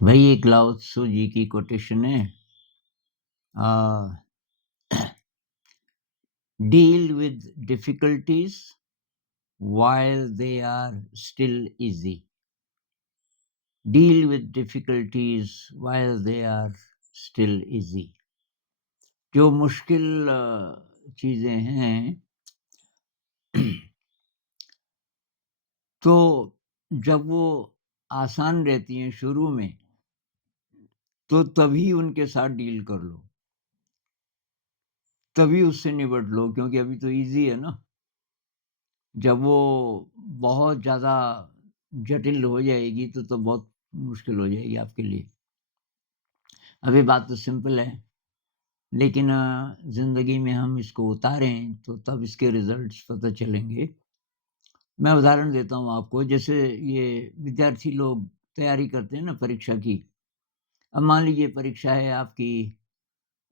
भाई एक लाओ त्सो जी की कोटेशन है, deal with difficulties while they are still easy. Deal with difficulties while they are still easy. जो मुश्किल चीजें हैं तो जब वो आसान रहती हैं शुरू में, तो तभी उनके साथ डील कर लो, तभी उससे निपट लो, क्योंकि अभी तो इजी है ना। जब वो बहुत ज्यादा जटिल हो जाएगी तो बहुत मुश्किल हो जाएगी आपके लिए। अभी बात तो सिंपल है, लेकिन ज़िंदगी में हम इसको उतारें तो तब इसके रिज़ल्ट्स पता चलेंगे। मैं उदाहरण देता हूँ आपको, जैसे ये विद्यार्थी लोग तैयारी करते हैं ना परीक्षा की। अब मान लीजिए परीक्षा है आपकी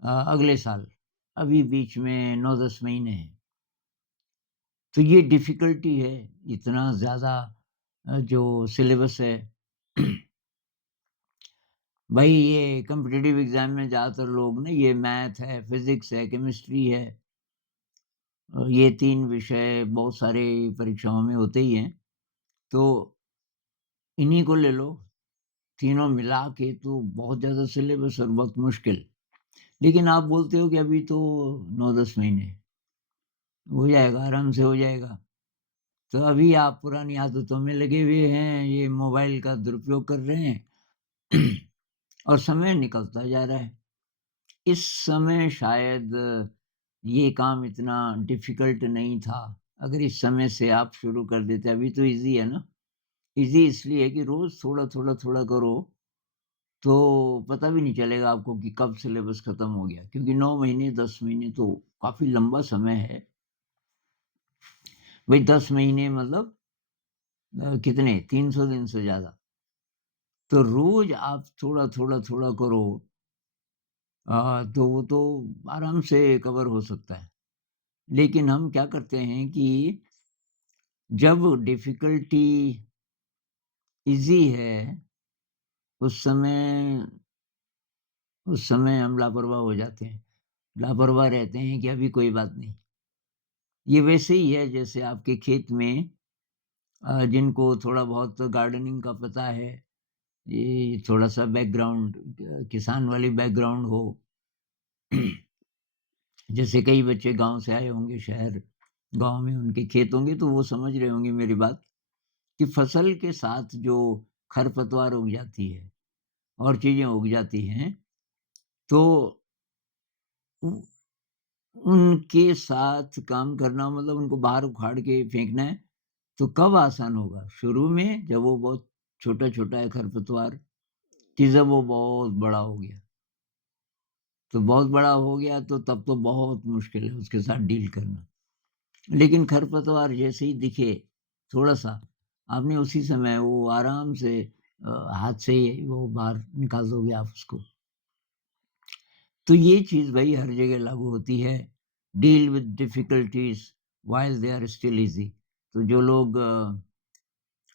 अगले साल, अभी बीच में 9-10 महीने हैं। तो ये डिफ़िकल्टी है, इतना ज़्यादा जो सिलेबस है। भाई ये कॉम्पिटिटिव एग्ज़ाम में ज़्यादातर लोग ना ये मैथ है, फ़िज़िक्स है, केमिस्ट्री है, ये 3 विषय बहुत सारे परीक्षाओं में होते ही हैं। तो इन्हीं को ले लो, तीनों मिला के तो बहुत ज़्यादा सिलेबस और बहुत मुश्किल। लेकिन आप बोलते हो कि अभी तो 9-10 महीने, हो जाएगा, आराम से हो जाएगा। तो अभी आप पुरानी आदतों में लगे हुए हैं, ये मोबाइल का दुरुपयोग कर रहे हैं और समय निकलता जा रहा है। इस समय शायद ये काम इतना डिफ़िकल्ट नहीं था, अगर इस समय से आप शुरू कर देते। अभी तो ईज़ी है ना। ईज़ी इसलिए है कि रोज़ थोड़ा-थोड़ा करो, तो पता भी नहीं चलेगा आपको कि कब सिलेबस खत्म हो गया, क्योंकि 9 महीने, 10 महीने तो काफ़ी लंबा समय है। भई 10 महीने मतलब कितने 300 दिन से ज़्यादा। तो रोज़ आप थोड़ा-थोड़ा करो, तो वो तो आराम से कवर हो सकता है। लेकिन हम क्या करते हैं कि जब डिफ़िकल्टी ईज़ी है, उस समय उस समय हम लापरवाह हो जाते हैं। लापरवाह रहते हैं कि अभी कोई बात नहीं। ये वैसे ही है जैसे आपके खेत में जिनको थोड़ा बहुत गार्डनिंग का पता है, ये थोड़ा-सा बैकग्राउंड किसान वाली बैकग्राउंड हो। जैसे कई बच्चे गाँव से आए होंगे शहर, गाँव में उनके खेत होंगे तो वो समझ रहे होंगे मेरी बात, कि फसल के साथ जो खरपतवार उग जाती है और चीज़ें उग जाती हैं, तो उ उनके साथ काम करना मतलब उनको बाहर उखाड़ के फेंकना है। तो कब आसान होगा? शुरू में, जब वो बहुत छोटा-छोटा है खरपतवार, कि जब वो बहुत बड़ा हो गया। तो बहुत बड़ा हो गया तो तब तो बहुत मुश्किल है उसके साथ डील करना। लेकिन खरपतवार जैसे ही दिखे थोड़ा-सा, आपने उसी समय वो आराम से हाथ से ही वो बाहर निकाल दोगे आप उसको। तो ये चीज़ भई हर जगह लागू होती है। Deal with difficulties while they are still easy. तो जो लोग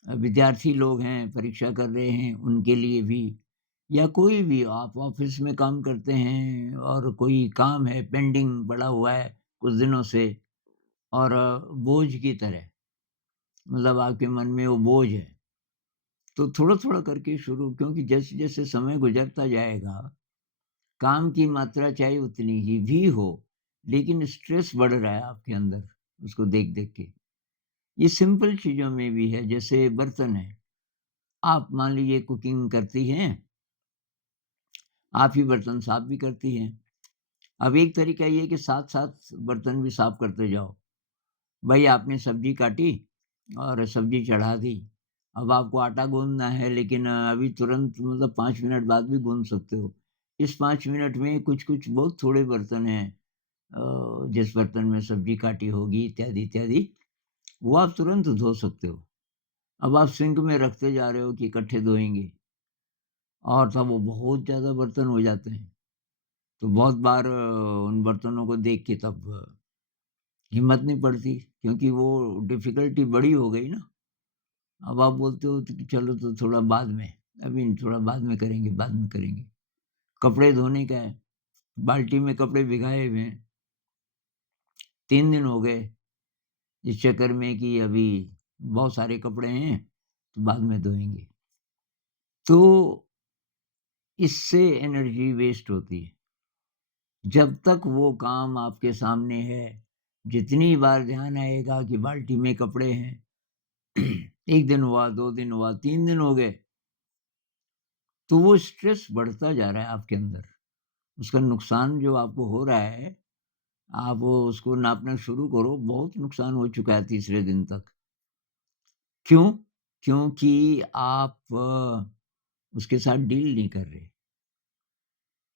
विद्यार्थी लोग हैं, परीक्षा कर रहे हैं, उनके लिए भी, या कोई भी आप ऑफ़िस में काम करते हैं और कोई काम है पेंडिंग पड़ा हुआ है कुछ दिनों से, और बोझ की तरह, मतलब आपके मन में वो बोझ है, तो थोड़ा-थोड़ा करके शुरू, क्योंकि जैसे-जैसे समय गुज़रता जाएगा, काम की मात्रा चाहे उतनी ही भी हो, लेकिन स्ट्रेस बढ़ रहा है आपके अंदर, उसको देख-देख के। ये सिंपल चीज़ों में भी है, जैसे बर्तन है, आप मान लीजिए कुकिंग करती हैं, आप ही बर्तन साफ भी करती हैं। अब एक तरीका ये है कि साथ-साथ बर्तन भी साफ करते जाओ। भई आपने सब्ज़ी काटी और सब्ज़ी चढ़ा दी। अब आपको आटा गूँदना है, लेकिन अभी तुरंत मतलब 5 मिनट बाद भी गूँद सकते हो। इस 5 मिनट में कुछ-कुछ बहुत थोड़े बर्तन हैं, जिस बर्तन में सब्ज़ी काटी होगी इत्यादि-इत्यादि, वो आप तुरंत धो सकते हो। अब आप सिंक में रखते जा रहे हो कि इकट्ठे धोएँगे, और तब वो बहुत ज़्यादा बर्तन हो जाते हैं। तो बहुत बार उन बर्तनों को देख के तब हिम्मत नहीं पड़ती, क्योंकि वो डिफ़िकल्टी बड़ी हो गई ना। अब आप बोलते हो तो कि चलो तो थोड़ा बाद में। अभी नहीं, थोड़ा बाद में करेंगे, बाद में करेंगे। कपड़े धोने का है, बाल्टी में कपड़े भिगाए हुए हैं, 3 दिन हो गए, इस चक्कर में कि अभी बहुत सारे कपड़े हैं, तो बाद में धोएँगे। तो इससे एनर्जी वेस्ट होती है। जब तक वो काम आपके सामने है, जितनी बार ध्यान आएगा कि बाल्टी में कपड़े हैं, 1 दिन हुआ, 2 दिन हुआ, 3 दिन हो गए, तो वो स्ट्रेस बढ़ता जा रहा है आपके अंदर। उसका नुकसान जो आपको हो रहा है, आप वो उसको नापना शुरू करो, बहुत नुकसान हो चुका है तीसरे दिन तक। क्यों? क्योंकि आप उसके साथ डील नहीं कर रहे।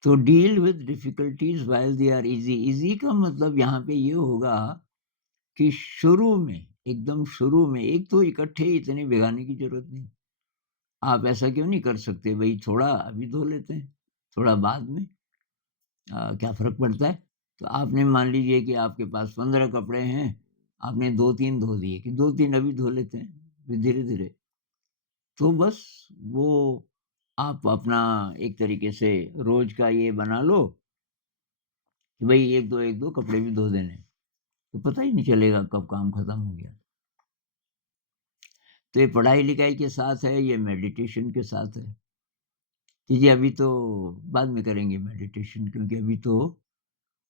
तो deal with difficulties while they are easy. Easy का मतलब यहाँ पे ये होगा कि शुरू में, एकदम शुरू में, एक तो इकट्ठे इतने भिगाने की ज़रूरत नहीं। आप ऐसा क्यों नहीं कर सकते, भई थोड़ा अभी धो लेते हैं, थोड़ा बाद में, क्या फ़र्क पड़ता है? तो आपने मान लीजिए कि आपके पास 15 कपड़े हैं, आपने 2-3 धो दिए कि 2-3 अभी धो लेते हैं, फिर धीरे-धीरे। तो बस वो आप अपना एक तरीके से रोज़ का ये बना लो कि भई 1-2 कपड़े भी धो देने, तो पता ही नहीं चलेगा कब काम खत्म हो गया। तो ये पढ़ाई-लिखाई के साथ है, ये मेडिटेशन के साथ है कि जी अभी तो बाद में करेंगे मेडिटेशन, क्योंकि अभी तो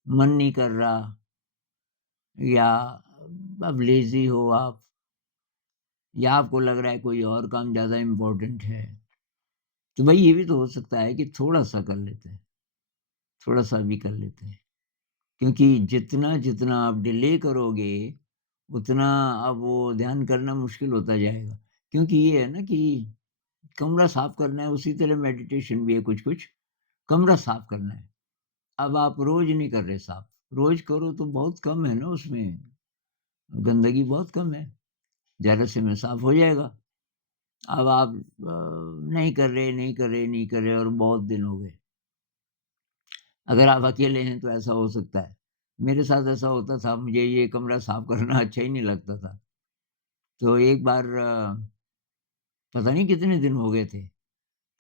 मन नहीं कर रहा, या अब लेज़ी हो आप, या आपको लग रहा है कोई और काम ज़्यादा इम्पोर्टेंट है। तो भई ये भी तो हो सकता है कि थोड़ा-सा कर लेते हैं, थोड़ा-सा अभी कर लेते हैं। क्योंकि जितना-जितना आप डिले करोगे, उतना अब वो ध्यान करना मुश्किल होता जाएगा। क्योंकि ये है ना कि कमरा साफ करना है, उसी तरह मेडिटेशन भी है कुछ-कुछ, कमरा साफ करना है। अब आप रोज़ नहीं कर रहे साफ, रोज़ करो तो बहुत कम है ना उसमें, गंदगी बहुत कम है, ज़रा से में साफ हो जाएगा। अब आप नहीं कर रहे और बहुत दिन हो गए। अगर आप अकेले हैं तो ऐसा हो सकता है। मेरे साथ ऐसा होता था, मुझे ये कमरा साफ करना अच्छा ही नहीं लगता था। तो एक बार पता नहीं कितने दिन हो गए थे,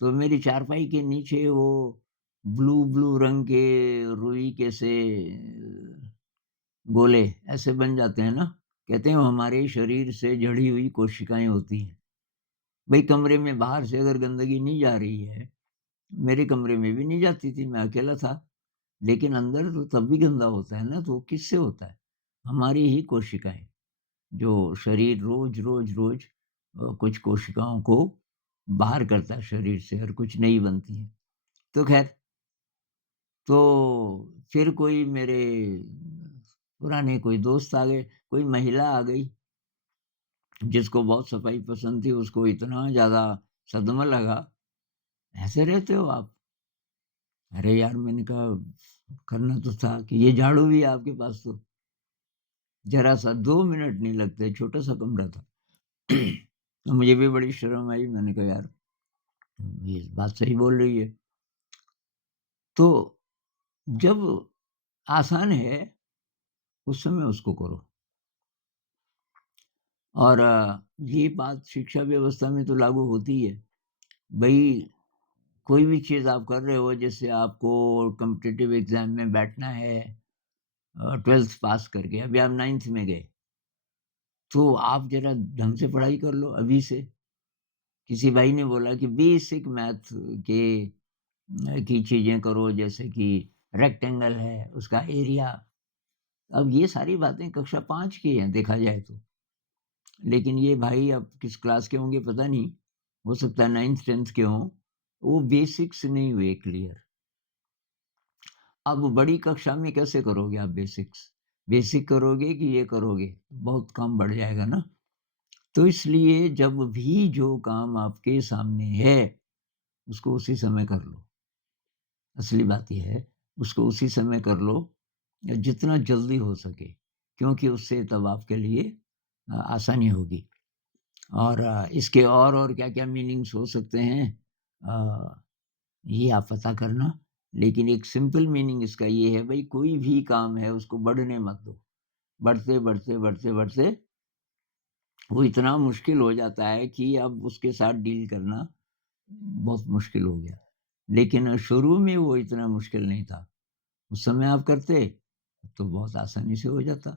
तो मेरी चारपाई के नीचे वो ब्लू-ब्लू रंग के रुई के से गोले ऐसे बन जाते हैं ना, कहते हैं वो हमारे शरीर से जड़ी हुई कोशिकाएँ होती हैं। भई कमरे में बाहर से अगर गंदगी नहीं जा रही है, मेरे कमरे में भी नहीं जाती थी, मैं अकेला था। लेकिन अंदर तो तब भी गंदा होता है ना, तो वो किससे होता है? हमारी ही कोशिकाएँ, जो शरीर रोज़ कुछ कोशिकाओं को बाहर करता है शरीर से और कुछ नई बनती हैं। तो ख़ैर, तो फिर कोई मेरे पुराने कोई दोस्त आ गए, कोई महिला आ गई, जिसको बहुत सफाई पसंद थी, उसको इतना ज़्यादा सदमा लगा, "ऐसे रहते हो आप?" अरे यार! मैंने कहा करना तो था कि ये झाड़ू भी है आपके पास तो। ज़रा-सा 2 मिनट नहीं लगते, छोटा-सा कमरा था। तो मुझे भी बड़ी शर्म आई, मैंने कहा यार ये बात सही बोल रही है। तो जब आसान है, उस समय उसको करो। और ये बात शिक्षा व्यवस्था में तो लागू होती है। भई कोई भी चीज़ आप कर रहे हो, जैसे आपको कॉम्पिटिटिव एग्ज़ाम में बैठना है, 12th पास करके, अभी आप 9th में गए, तो आप ज़रा ढंग से पढ़ाई कर लो अभी से। किसी भाई ने बोला कि बेसिक मैथ के की चीज़ें करो, जैसे कि रेक्टेंगल है, उसका एरिया। अब ये सारी बातें कक्षा 5 की हैं देखा जाए तो। लेकिन ये भाई अब किस क्लास के होंगे पता नहीं, हो सकता है 9th-10th के हों, वो बेसिक्स नहीं हुए क्लियर। अब बड़ी कक्षा में कैसे करोगे आप बेसिक्स? बेसिक करोगे कि ये करोगे? बहुत काम बढ़ जाएगा ना। तो इसलिए जब भी जो काम आपके सामने है, उसको उसी समय कर लो। असली बात ये है, उसको उसी समय कर लो, जितना जल्दी हो सके, क्योंकि उससे तब आपके लिए आसानी होगी। और इसके और क्या-क्या मीनिंग्स हो सकते हैं, अ, ये आप पता करना। लेकिन एक सिंपल मीनिंग इसका ये है, भई कोई भी काम है उसको बढ़ने मत दो। बढ़ते वो इतना मुश्किल हो जाता है कि अब उसके साथ डील करना बहुत मुश्किल हो गया। लेकिन शुरू में वो इतना मुश्किल नहीं था। उस समय आप करते, तो बहुत आसानी से हो जाता।